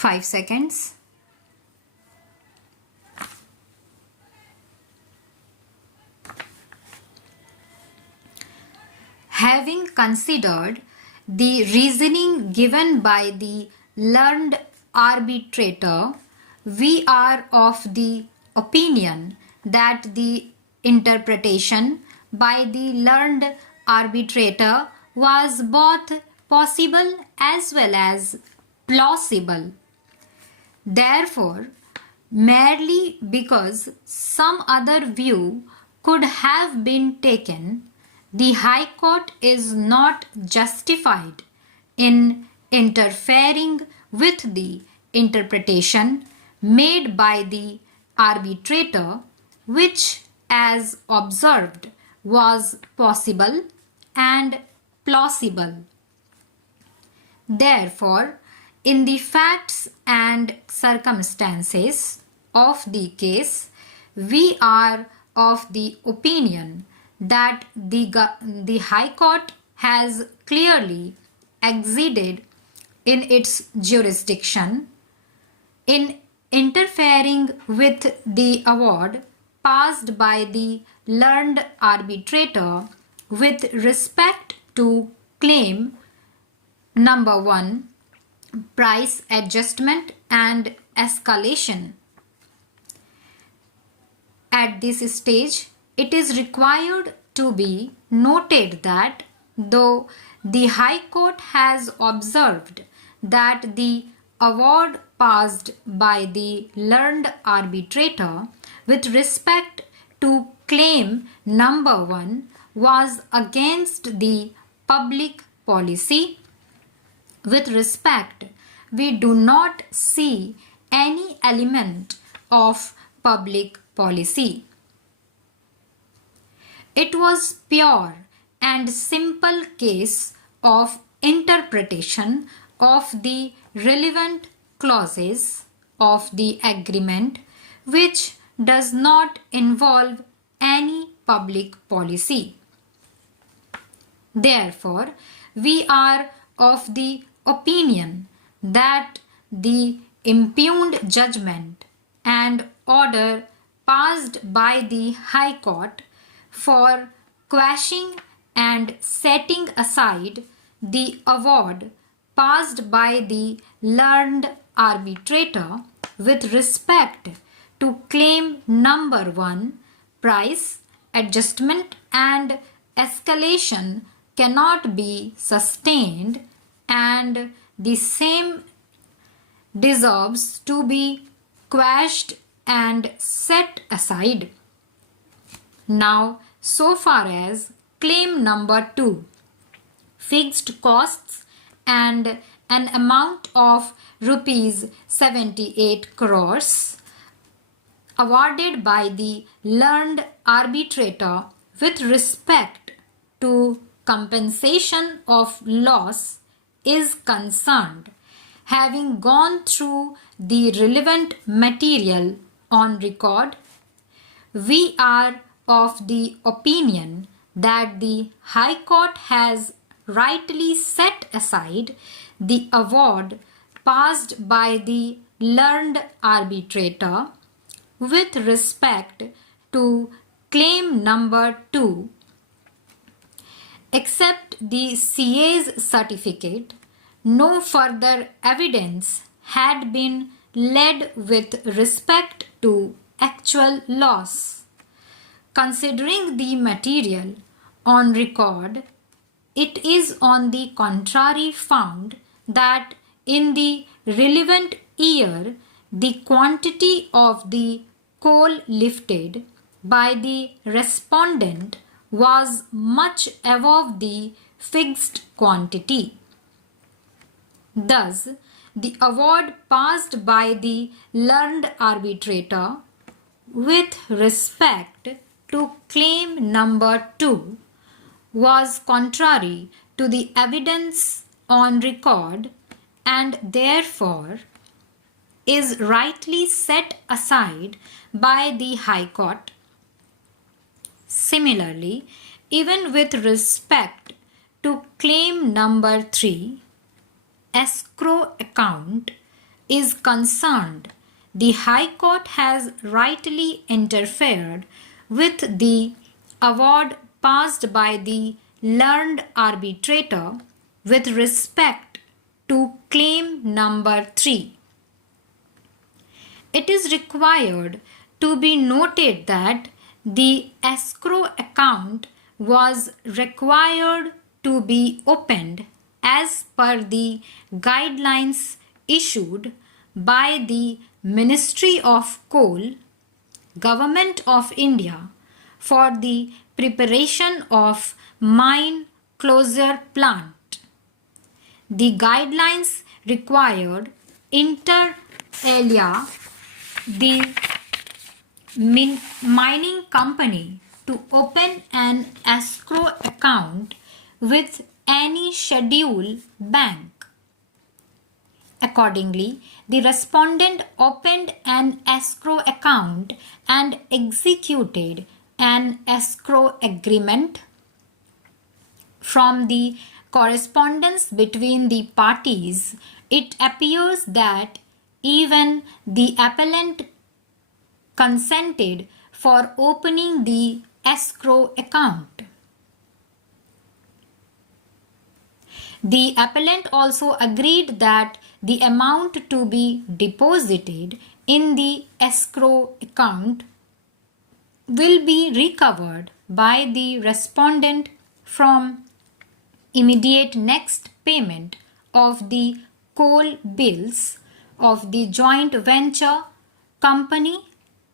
5 seconds. Having considered the reasoning given by the learned arbitrator, we are of the opinion that the interpretation by the learned arbitrator was both possible as well as plausible. Therefore, merely because some other view could have been taken, the High Court is not justified in interfering with the interpretation made by the arbitrator, which, as observed, was possible and plausible. Therefore, in the facts and circumstances of the case, we are of the opinion that the High Court has clearly exceeded in its jurisdiction in interfering with the award passed by the learned arbitrator with respect to claim number 1, price adjustment and escalation. At this stage, it is required to be noted that though the High Court has observed that the award passed by the learned arbitrator with respect to claim number 1 was against the public policy, with respect, we do not see any element of public policy. It was pure and simple case of interpretation of the relevant clauses of the agreement, which does not involve any public policy. Therefore, we are of the opinion that the impugned judgment and order passed by the High Court for quashing and setting aside the award passed by the learned arbitrator with respect to claim number 1, price adjustment and escalation cannot be sustained, and the same deserves to be quashed and set aside. Now, so far as claim number 2, fixed costs and an amount of rupees 78 crores awarded by the learned arbitrator with respect to compensation of loss is concerned, having gone through the relevant material on record, we are of the opinion that the High Court has rightly set aside the award passed by the learned arbitrator with respect to claim number 2, except the CA's certificate. No further evidence had been led with respect to actual loss. Considering the material on record, it is on the contrary found that in the relevant year, the quantity of the coal lifted by the respondent was much above the fixed quantity. Thus, the award passed by the learned arbitrator with respect to claim number 2 was contrary to the evidence on record and therefore is rightly set aside by the High Court. Similarly, even with respect to claim number 3, escrow account is concerned, the High Court has rightly interfered with the award passed by the learned arbitrator with respect to claim number 3. It is required to be noted that the escrow account was required to be opened as per the guidelines issued by the Ministry of Coal, Government of India, for the preparation of mine closure plant. The guidelines required inter alia the mining company to open an escrow account with any schedule bank. Accordingly, the respondent opened an escrow account and executed an escrow agreement. From the correspondence between the parties, it appears that even the appellant consented for opening the escrow account. The appellant also agreed that the amount to be deposited in the escrow account will be recovered by the respondent from immediate next payment of the coal bills of the joint venture company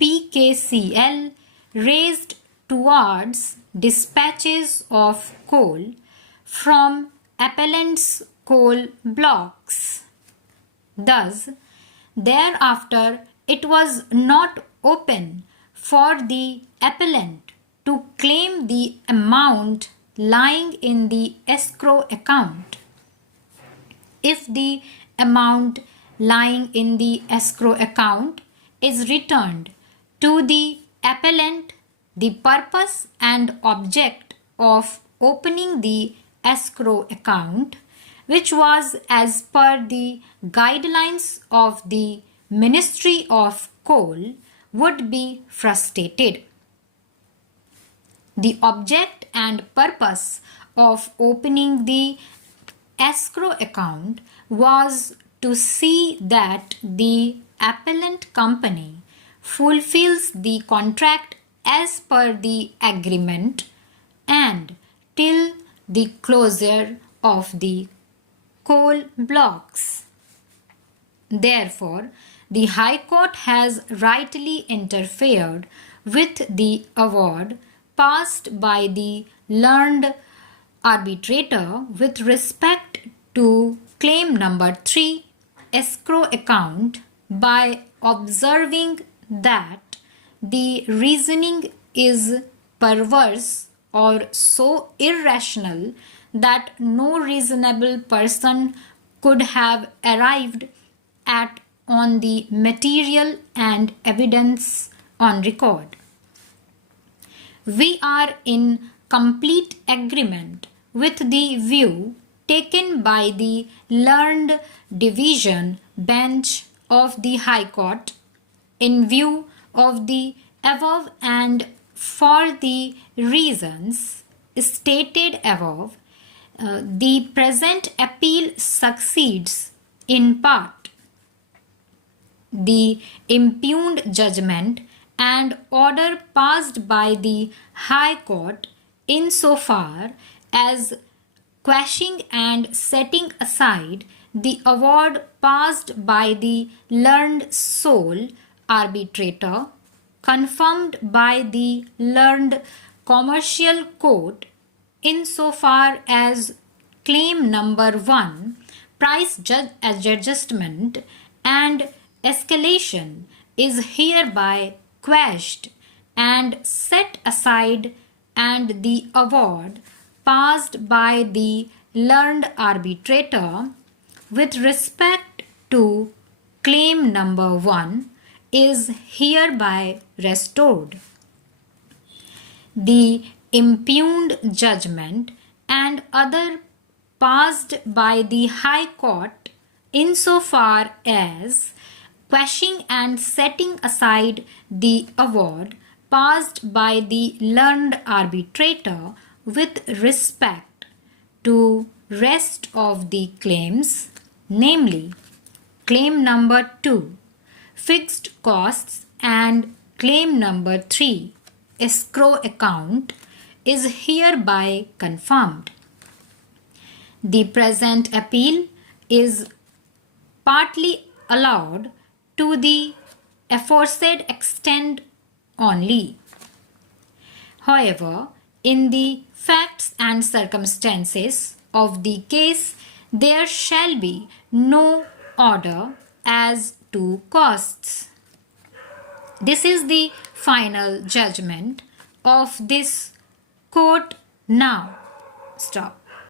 PKCL raised towards dispatches of coal from appellant's coal blocks. Thus, thereafter, it was not open for the appellant to claim the amount lying in the escrow account. If the amount lying in the escrow account is returned to the appellant, the purpose and object of opening the escrow account, which was as per the guidelines of the Ministry of Coal, would be frustrated. The object and purpose of opening the escrow account was to see that the appellant company fulfills the contract as per the agreement and till the closure of the coal blocks. Therefore, the High Court has rightly interfered with the award passed by the learned arbitrator with respect to claim number 3 escrow account by observing that the reasoning is perverse or so irrational that no reasonable person could have arrived at on the material and evidence on record. We are in complete agreement with the view taken by the learned division bench of the High Court. In view of the above and for the reasons stated above, the present appeal succeeds in part. The impugned judgment and order passed by the High Court insofar as quashing and setting aside the award passed by the learned sole arbitrator, confirmed by the learned commercial court insofar as claim number 1 price adjustment and escalation is hereby quashed and set aside, and the award passed by the learned arbitrator with respect to claim number 1 is hereby restored. The impugned judgment and other passed by the High Court insofar as quashing and setting aside the award passed by the learned arbitrator with respect to rest of the claims, namely claim number 2, fixed costs, and claim number 3, escrow account, is hereby confirmed. The present appeal is partly allowed to the aforesaid extent only. However, in the facts and circumstances of the case, there shall be no order as to costs. This is the final judgment of this court now. Stop.